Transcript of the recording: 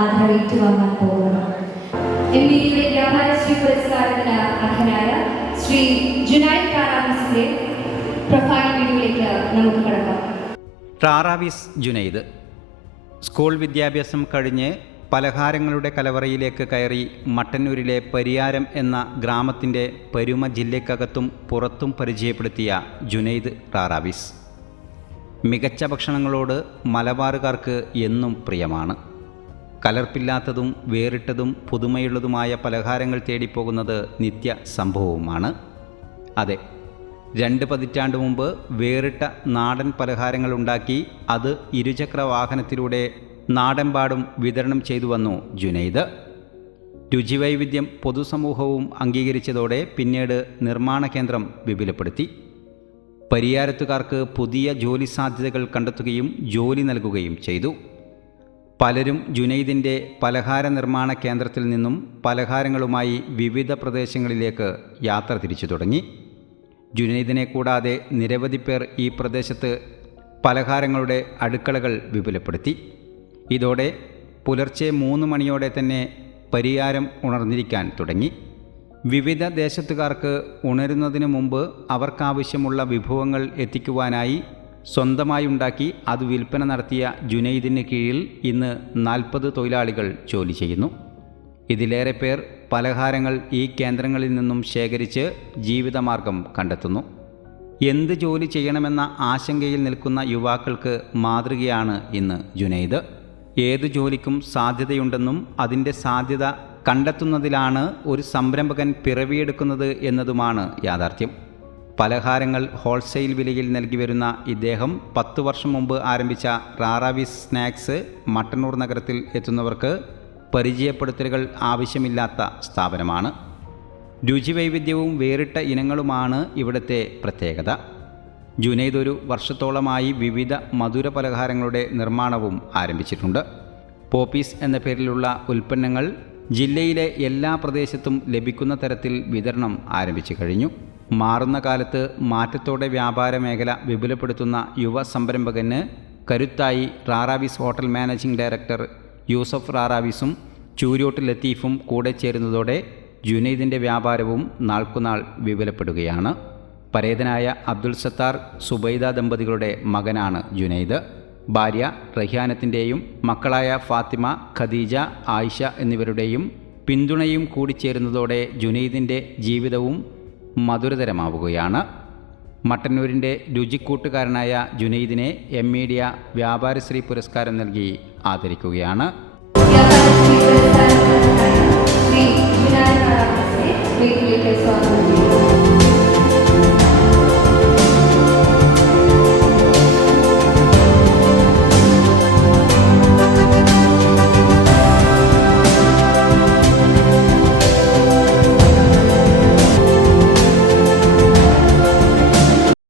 ആദരവ് ഏറ്റുവാങ്ങാൻ പോകുന്നത് എം ബി ഡിയുടെ വ്യാപാരശ്രീ പുരസ്കാരത്തിന് അർഹനായ ശ്രീ ജുനൈദ് കാരാമിസിന്റെ പ്രൊഫൈൽ വീഡിയോയിലേക്ക് നമുക്ക് കടക്കാം. ടാറാവിസ് ജുനൈദ്. സ്കൂൾ വിദ്യാഭ്യാസം കഴിഞ്ഞ് പലഹാരങ്ങളുടെ കലവറയിലേക്ക് കയറി മട്ടന്നൂരിലെ പരിയാരം എന്ന ഗ്രാമത്തിന്റെ പരുമ ജില്ലയ്ക്കകത്തും പുറത്തും പരിചയപ്പെടുത്തിയ ജുനൈദ് റാറാവിസ് മികച്ച ഭക്ഷണങ്ങളോട് മലബാറുകാർക്ക് എന്നും പ്രിയമാണ്. കലർപ്പില്ലാത്തതും വേറിട്ടതും പുതുമയുള്ളതുമായ പലഹാരങ്ങൾ തേടിപ്പോകുന്നത് നിത്യ സംഭവവുമാണ് അതെ രണ്ട് പതിറ്റാണ്ട് മുമ്പ് വേറിട്ട നാടൻ പലഹാരങ്ങൾ ഉണ്ടാക്കി അത് ഇരുചക്ര വാഹനത്തിലൂടെ നാടൻപാടും വിതരണം ചെയ്തു വന്നു ജുനൈദ്. രുചിവൈവിധ്യം പൊതുസമൂഹവും അംഗീകരിച്ചതോടെ പിന്നീട് നിർമ്മാണ കേന്ദ്രം വിപുലപ്പെടുത്തി. പരിയാരത്തുകാർക്ക് പുതിയ ജോലി സാധ്യതകൾ കണ്ടെത്തുകയും ജോലി നൽകുകയും ചെയ്തു. പലരും ജുനൈദിന്റെ പലഹാര നിർമ്മാണ കേന്ദ്രത്തിൽ നിന്നും പലഹാരങ്ങളുമായി വിവിധ പ്രദേശങ്ങളിലേക്ക് യാത്ര തിരിച്ചു തുടങ്ങി. ജുനൈദിനെ കൂടാതെ നിരവധി പേർ ഈ പ്രദേശത്ത് പലഹാരങ്ങളുടെ അടുക്കളകൾ വിപുലപ്പെടുത്തി. ഇതോടെ പുലർച്ചെ മൂന്ന് മണിയോടെ തന്നെ പരിയാരം ഉണർന്നിരിക്കാൻ തുടങ്ങി. വിവിധ ദേശത്തുകാർക്ക് ഉണരുന്നതിന് മുമ്പ് അവർക്കാവശ്യമുള്ള വിഭവങ്ങൾ എത്തിക്കുവാനായി സ്വന്തമായി ഉണ്ടാക്കി അത് വിൽപ്പന നടത്തിയ ജുനൈദിന് കീഴിൽ ഇന്ന് നാൽപ്പത് തൊഴിലാളികൾ ജോലി ചെയ്യുന്നു. ഇതിലേറെ പേർ പലഹാരങ്ങൾ ഈ കേന്ദ്രങ്ങളിൽ നിന്നും ശേഖരിച്ച് ജീവിതമാർഗം കണ്ടെത്തുന്നു. എന്ത് ജോലി ചെയ്യണമെന്ന ആശങ്കയിൽ നിൽക്കുന്ന യുവാക്കൾക്ക് മാതൃകയാണ് ഇന്ന് ജുനൈദ്. ഏത് ജോലിക്കും സാധ്യതയുണ്ടെന്നും അതിന്റെ സാധ്യത കണ്ടെത്തുന്നതിലാണ് ഒരു സംരംഭകൻ പിറവിയെടുക്കുന്നത് എന്നതുമാണ് യാഥാർത്ഥ്യം. പലഹാരങ്ങൾ ഹോൾസെയിൽ വിലയിൽ നൽകി വരുന്ന ഇദ്ദേഹം പത്തു വർഷം മുമ്പ് ആരംഭിച്ച റാറാവിസ് സ്നാക്സ് മട്ടന്നൂർ നഗരത്തിൽ എത്തുന്നവർക്ക് പരിചയപ്പെടുത്തലുകൾ ആവശ്യമില്ലാത്ത സ്ഥാപനമാണ്. രുചിവൈവിധ്യവും വേറിട്ട ഇനങ്ങളുമാണ് ഇവിടുത്തെ പ്രത്യേകത. ജുനൈദ് ഒരു വർഷത്തോളമായി വിവിധ മധുര പലഹാരങ്ങളുടെ നിർമ്മാണവും ആരംഭിച്ചിട്ടുണ്ട്. പോപ്പീസ് എന്ന പേരിലുള്ള ഉൽപ്പന്നങ്ങൾ ജില്ലയിലെ എല്ലാ പ്രദേശത്തും ലഭിക്കുന്ന തരത്തിൽ വിതരണം ആരംഭിച്ചു കഴിഞ്ഞു. മാറുന്ന കാലത്ത് മാറ്റത്തോടെ വ്യാപാര മേഖല വിപുലപ്പെടുത്തുന്ന യുവ സംരംഭകന് കരുത്തായി Raravis hotel managing director Yusuf റാറാവിസും ചൂര്യോട്ട് ലത്തീഫും കൂടെ ചേരുന്നതോടെ ജുനൈദിന്റെ വ്യാപാരവും നാൾക്കുനാൾ വിപുലപ്പെടുകയാണ്. പരേതനായ അബ്ദുൽ സത്താർ സുബൈദ ദമ്പതികളുടെ മകനാണ് ജുനൈദ്. ഭാര്യ റഹ്യാനത്തിന്റെയും മക്കളായ ഫാത്തിമ ഖദീജ ആയിഷ എന്നിവരുടെയും പിന്തുണയും കൂടിച്ചേരുന്നതോടെ ജുനൈദിന്റെ ജീവിതവും മധുരതരമാവുകയാണ്. മട്ടന്നൂരിന്റെ രുചിക്കൂട്ടുകാരനായ ജുനൈദിനെ എം മീഡിയ വ്യാപാരശ്രീ പുരസ്കാരം നൽകി ആദരിക്കുകയാണ്. വീട്ടിലേക്ക് സ്വാഗതം